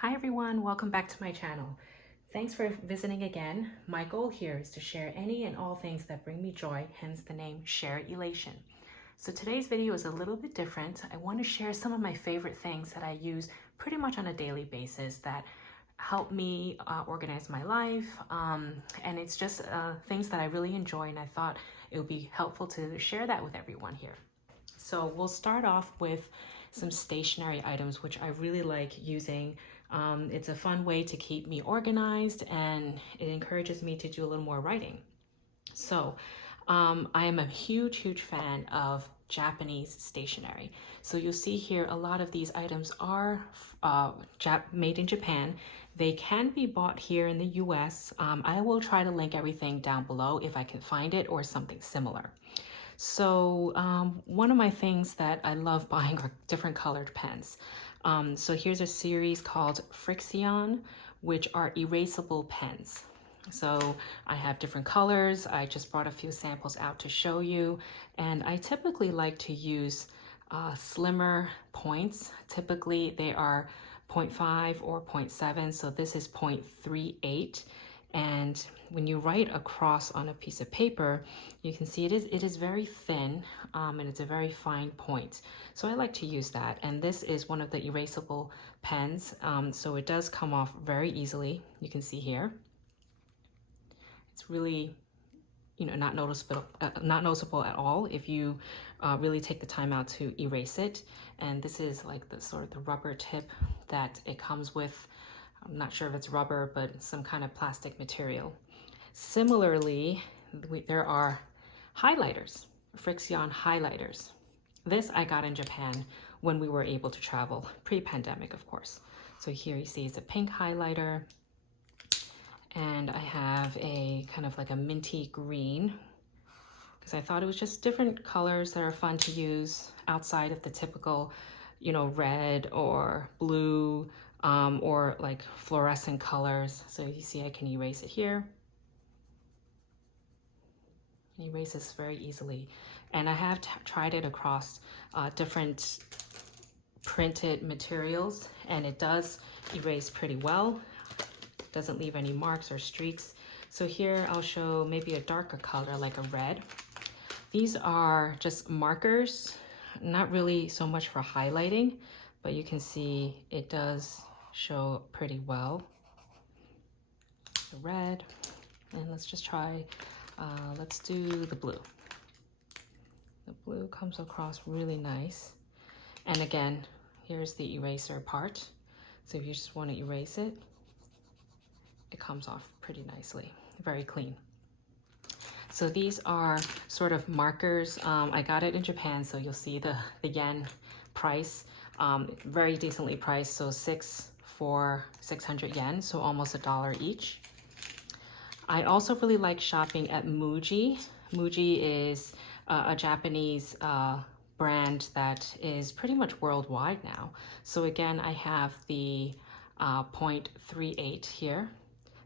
Hi everyone, welcome back to my channel. Thanks for visiting again. My goal here is to share any and all things that bring me joy, hence the name Share Elation. So today's video is a little bit different. I want to share some of my favorite things that I use pretty much on a daily basis that help me organize my life. And it's just things that I really enjoy, and I thought it would be helpful to share that with everyone here. So we'll start off with some stationery items, which I really like using. It's a fun way to keep me organized, and it encourages me to do a little more writing. So I am a huge fan of Japanese stationery. So you'll see here a lot of these items are made in Japan. They can be bought here in the US. I will try to link everything down below if I can find it or something similar. So one of my things that I love buying are different colored pens. So here's a series called Frixion, which are erasable pens. So I have different colors. I just brought a few samples out to show you. And I typically like to use slimmer points. Typically they are 0.5 or 0.7. So this is 0.38. And when you write across on a piece of paper, you can see it is very thin, and it's a very fine point. So I like to use that. And this is one of the erasable pens. So it does come off very easily. You can see here. It's really, not noticeable at all if you really take the time out to erase it. And this is like the sort of the rubber tip that it comes with. I'm not sure if it's rubber, but some kind of plastic material. Similarly, there are highlighters, Frixion highlighters. This I got in Japan when we were able to travel, pre-pandemic, of course. So here you see it's a pink highlighter, and I have a kind of like a minty green, because I thought it was just different colors that are fun to use outside of the typical, red or blue, or like fluorescent colors. So you see I can erase it here. It erases very easily. And I have tried it across different printed materials, and it does erase pretty well. It doesn't leave any marks or streaks. So here I'll show maybe a darker color like a red. These are just markers, not really so much for highlighting, but you can see it does show pretty well. The red, and let's just try, let's do the blue. The blue comes across really nice. And again, here's the eraser part. So if you just want to erase it, it comes off pretty nicely, very clean. So these are sort of markers. I got it in Japan, so you'll see the yen price, very decently priced. So 600 yen, so almost $1 each. I also really like shopping at Muji. Muji is a Japanese brand that is pretty much worldwide now. So again, I have the 0.38 here.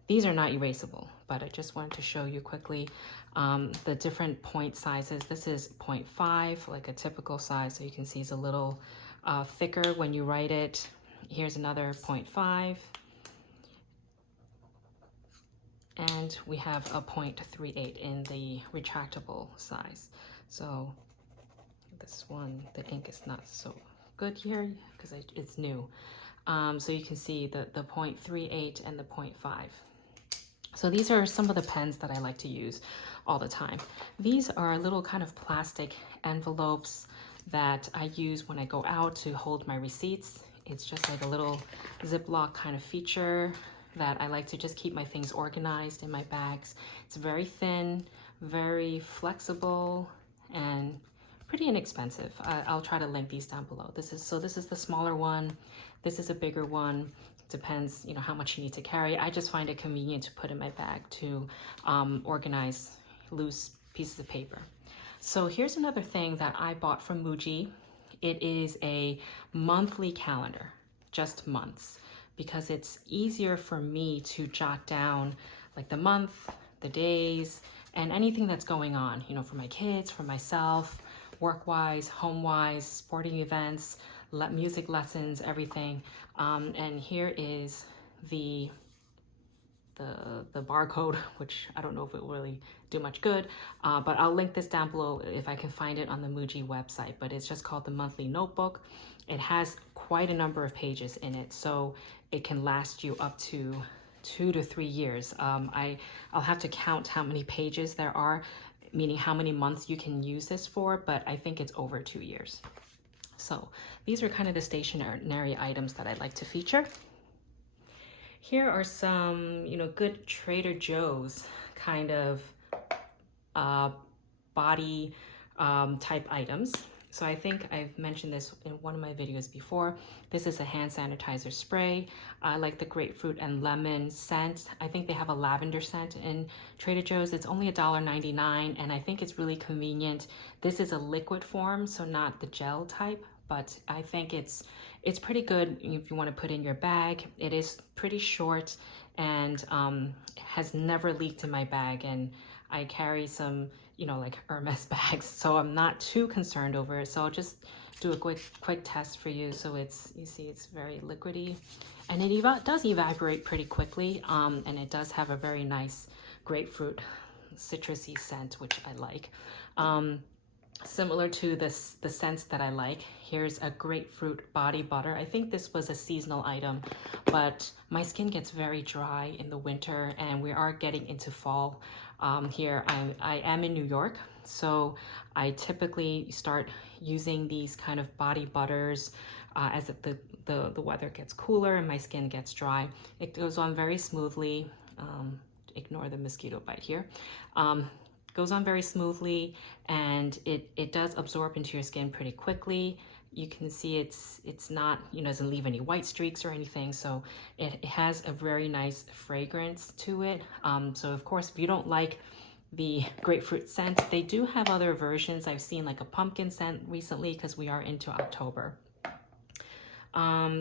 These are not erasable, but I just wanted to show you quickly the different point sizes. This is 0.5, like a typical size. So you can see it's a little thicker when you write it. Here's another 0.5. And we have a 0.38 in the retractable size. So this one, the ink is not so good here because it's new. So you can see the 0.38 and the 0.5. So these are some of the pens that I like to use all the time. These are little kind of plastic envelopes that I use when I go out to hold my receipts. It's just like a little Ziploc kind of feature that I like to just keep my things organized in my bags. It's very thin, very flexible, and pretty inexpensive. I'll try to link these down below. This is the smaller one. This is a bigger one. Depends, how much you need to carry. I just find it convenient to put in my bag to organize loose pieces of paper. So here's another thing that I bought from Muji. It is a monthly calendar, just months, because it's easier for me to jot down like the month, the days, and anything that's going on, for my kids, for myself, work-wise, home-wise, sporting events. music lessons, everything. And here is the barcode, which I don't know if it will really do much good, but I'll link this down below if I can find it on the Muji website. But it's just called the Monthly Notebook. It has quite a number of pages in it, so it can last you up to 2 to 3 years. I'll have to count how many pages there are, meaning how many months you can use this for, but I think it's over 2 years. So these are kind of the stationery items that I'd like to feature. Here are some, good Trader Joe's kind of body type items. So I think I've mentioned this in one of my videos before. This is a hand sanitizer spray. I like the grapefruit and lemon scent. I think they have a lavender scent in Trader Joe's. It's only $1.99, and I think it's really convenient. This is a liquid form, so not the gel type, but I think it's pretty good if you want to put in your bag. It is pretty short and has never leaked in my bag, and I carry some like Hermes bags, so I'm not too concerned over it. So I'll just do a quick test for you. So you see it's very liquidy, and it does evaporate pretty quickly, and it does have a very nice grapefruit citrusy scent, which I like. Similar to the scents that I like, here's a grapefruit body butter. I think this was a seasonal item, but my skin gets very dry in the winter, and we are getting into fall. Here I am in New York, so I typically start using these kind of body butters as the weather gets cooler and my skin gets dry. It goes on very smoothly. Ignore the mosquito bite here. Goes on very smoothly, and it does absorb into your skin pretty quickly. You can see it's not, doesn't leave any white streaks or anything, so it has a very nice fragrance to it. So of course, if you don't like the grapefruit scent, they do have other versions. I've seen like a pumpkin scent recently because we are into October.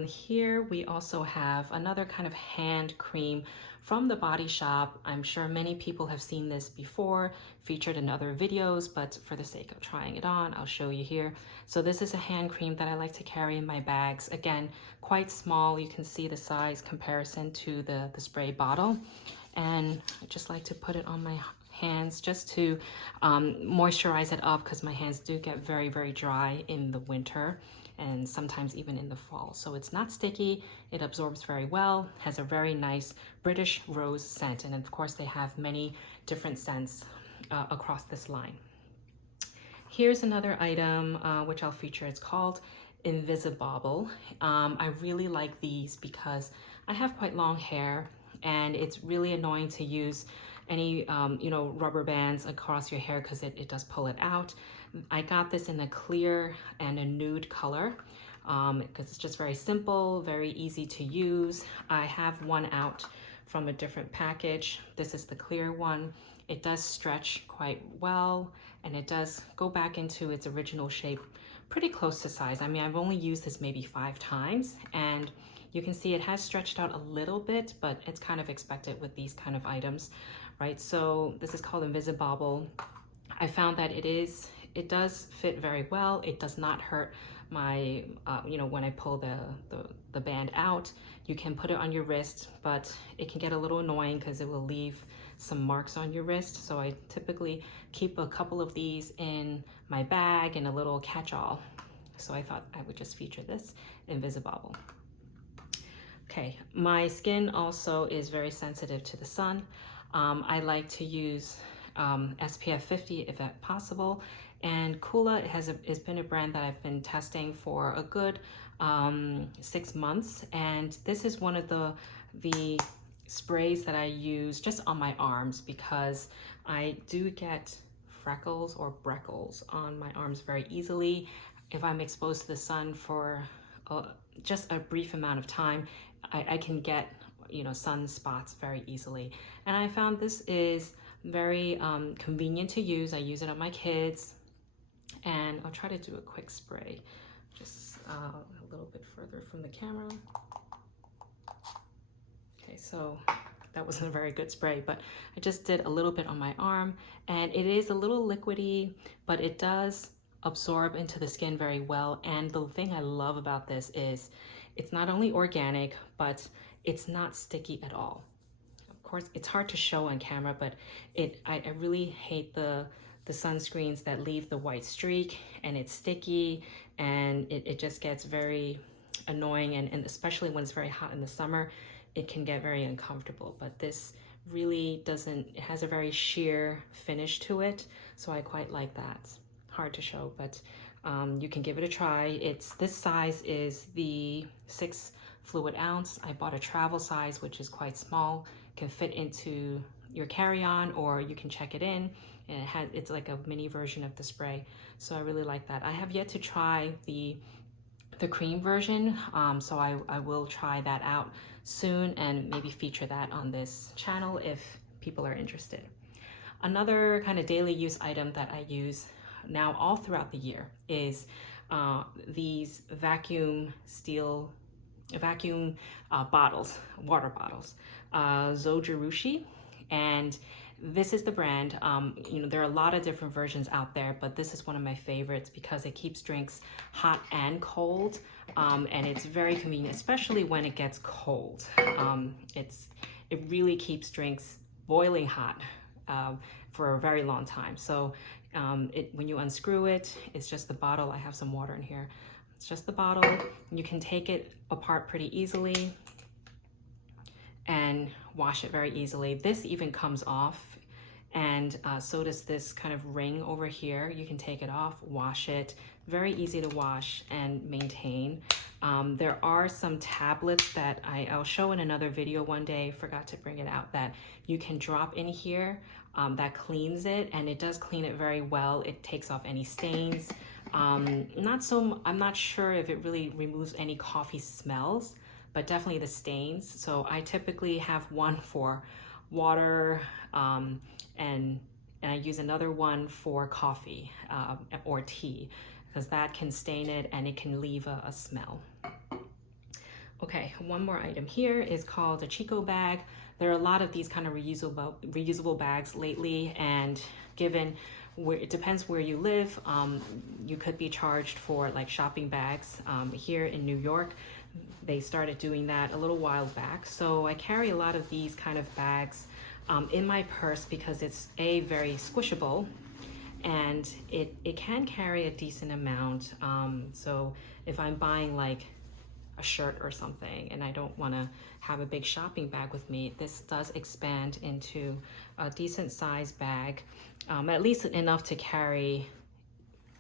Here we also have another kind of hand cream from the Body Shop. I'm sure many people have seen this before, featured in other videos, but for the sake of trying it on, I'll show you here. So this is a hand cream that I like to carry in my bags. Again, quite small. You can see the size comparison to the spray bottle. And I just like to put it on my hands just to moisturize it up, because my hands do get very, very dry in the winter and sometimes even in the fall. So it's not sticky, it absorbs very well, has a very nice British rose scent, and of course they have many different scents across this line. Here's another item which I'll feature. It's called Reusable. I really like these because I have quite long hair, and it's really annoying to use any rubber bands across your hair because it does pull it out. I got this in a clear and a nude color because it's just very simple, very easy to use. I have one out from a different package. This is the clear one. It does stretch quite well, and it does go back into its original shape pretty close to size. I mean, I've only used this maybe 5 times, and you can see it has stretched out a little bit, but it's kind of expected with these kind of items, right? So this is called Reusable. I found that it does fit very well. It does not hurt my, when I pull the band out. You can put it on your wrist, but it can get a little annoying because it will leave some marks on your wrist. So I typically keep a couple of these in my bag and a little catch-all. So I thought I would just feature this Reusable. Okay, my skin also is very sensitive to the sun. I like to use SPF 50 if that's possible. And Kula has been a brand that I've been testing for a good 6 months. And this is one of the sprays that I use just on my arms because I do get freckles or breckles on my arms very easily. If I'm exposed to the sun for just a brief amount of time, I can get sunspots very easily. And I found this is very convenient to use. I use it on my kids, and I'll try to do a quick spray just a little bit further from the camera. Okay, so that wasn't a very good spray, but I just did a little bit on my arm, and it is a little liquidy, but it does absorb into the skin very well. And the thing I love about this is it's not only organic, but it's not sticky at all. Of course, it's hard to show on camera, but I really hate the sunscreens that leave the white streak and it's sticky, and it just gets very annoying, and especially when it's very hot in the summer, it can get very uncomfortable. But this really doesn't, it has a very sheer finish to it, so I quite like that. Hard to show, but you can give it a try. This size is the 6 fluid ounce. I bought a travel size, which is quite small, can fit into your carry-on, or you can check it in, and it's like a mini version of the spray. So I really like that. I have yet to try the cream version, so I will try that out soon and maybe feature that on this channel if people are interested. Another kind of daily use item that I use now all throughout the year is these vacuum bottles, water bottles, Zojirushi, and this is the brand. You know, there are a lot of different versions out there, but this is one of my favorites because it keeps drinks hot and cold, and it's very convenient, especially when it gets cold. It really keeps drinks boiling hot for a very long time. So when you unscrew it, it's just the bottle. I have some water in here. It's just the bottle. You can take it apart pretty easily and wash it very easily. This even comes off, and so does this kind of ring over here. You can take it off, wash it. Very easy to wash and maintain. There are some tablets that I'll show in another video one day, forgot to bring it out, that you can drop in here that cleans it, and it does clean it very well. It takes off any stains. I'm not sure if it really removes any coffee smells, but definitely the stains. So I typically have one for water, and I use another one for coffee or tea, because that can stain it and it can leave a smell. Okay, one more item here is called a Chico bag. There are a lot of these kind of reusable bags lately, and given it depends where you live, you could be charged for like shopping bags. Here in New York, they started doing that a little while back. So I carry a lot of these kind of bags in my purse because it's very squishable, and it can carry a decent amount. So if I'm buying like a shirt or something and I don't want to have a big shopping bag with me, this does expand into a decent size bag, at least enough to carry,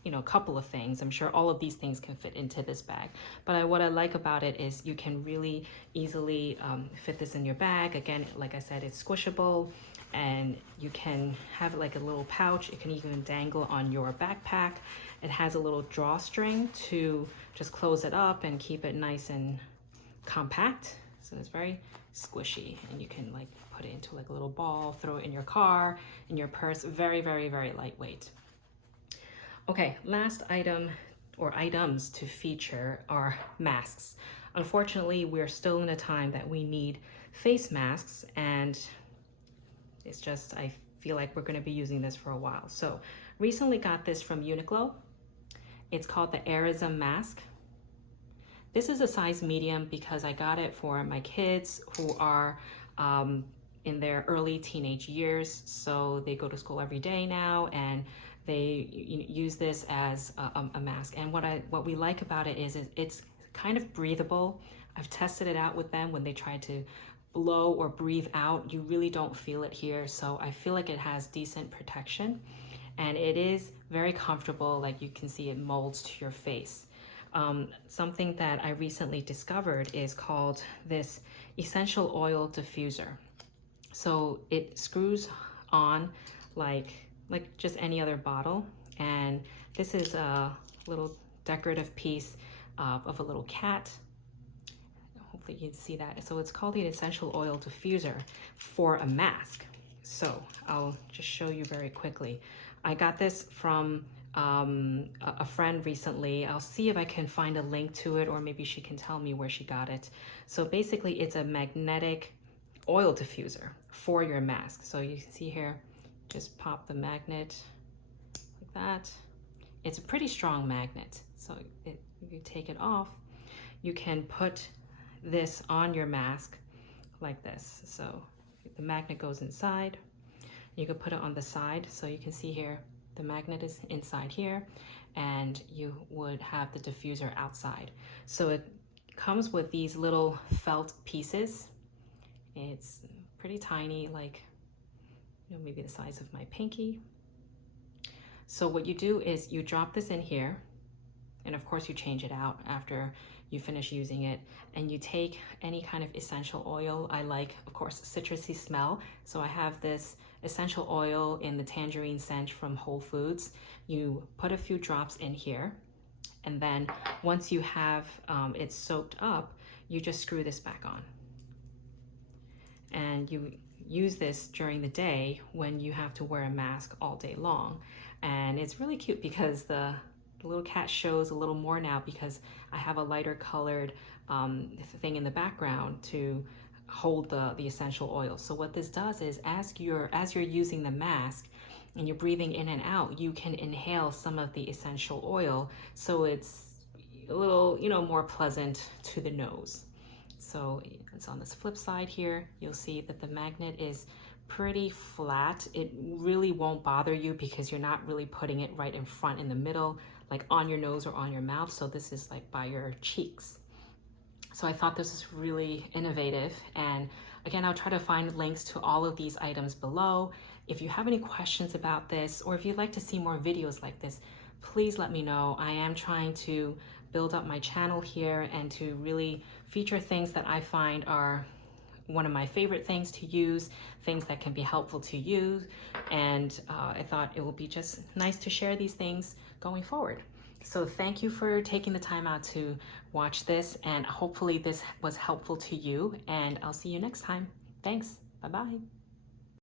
you know, a couple of things. I'm sure all of these things can fit into this bag, but what I like about it is you can really easily fit this in your bag. Again, like I said, it's squishable, and you can have like a little pouch. It can even dangle on your backpack. It has a little drawstring to just close it up and keep it nice and compact. So it's very squishy, and you can like put it into like a little ball, throw it in your car, in your purse. Very, very, very lightweight. Okay, last item or items to feature are masks. Unfortunately, we're still in a time that we need face masks, and it's just, I feel like we're gonna be using this for a while. So recently got this from Uniqlo. It's called the Reusable mask. This is a size medium because I got it for my kids who are in their early teenage years. So they go to school every day now, and they use this as a mask. And what we like about it is it's kind of breathable. I've tested it out with them when they try to blow or breathe out. You really don't feel it here. So I feel like it has decent protection, and it is very comfortable. Like you can see it molds to your face. Something that I recently discovered is called this essential oil diffuser. So it screws on like just any other bottle, and this is a little decorative piece of a little cat. Hopefully you can see that. So it's called the essential oil diffuser for a mask. So I'll just show you very quickly. I got this from a friend recently. I'll see if I can find a link to it, or maybe she can tell me where she got it. So basically it's a magnetic oil diffuser for your mask. So you can see here, just pop the magnet like that, it's a pretty strong magnet. So you take it off, you can put this on your mask like this. So the magnet goes inside. You can put it on the side. So you can see here, the magnet is inside here, and you would have the diffuser outside. So it comes with these little felt pieces. It's pretty tiny, like, you know, maybe the size of my pinky. So what you do is you drop this in here, and of course you change it out after you finish using it, and you take any kind of essential oil. I like, of course, citrusy smell. So I have this essential oil in the tangerine scent from Whole Foods. You put a few drops in here, and then once you have it soaked up, you just screw this back on. And you use this during the day when you have to wear a mask all day long. And it's really cute because the little cat shows a little more now because I have a lighter colored thing in the background to hold the essential oil. So what this does is as you're using the mask and you're breathing in and out, you can inhale some of the essential oil, so it's a little, you know, more pleasant to the nose. So it's on this flip side here. You'll see that the magnet is pretty flat. It really won't bother you because you're not really putting it right in front in the middle, like on your nose or on your mouth. So this is like by your cheeks. So I thought this was really innovative. And again, I'll try to find links to all of these items below. If you have any questions about this, or if you'd like to see more videos like this, please let me know. I am trying to build up my channel here and to really feature things that I find are one of my favorite things to use, things that can be helpful to you. And I thought it would be just nice to share these things going forward. So thank you for taking the time out to watch this, and hopefully this was helpful to you, and I'll see you next time. Thanks. Bye-bye.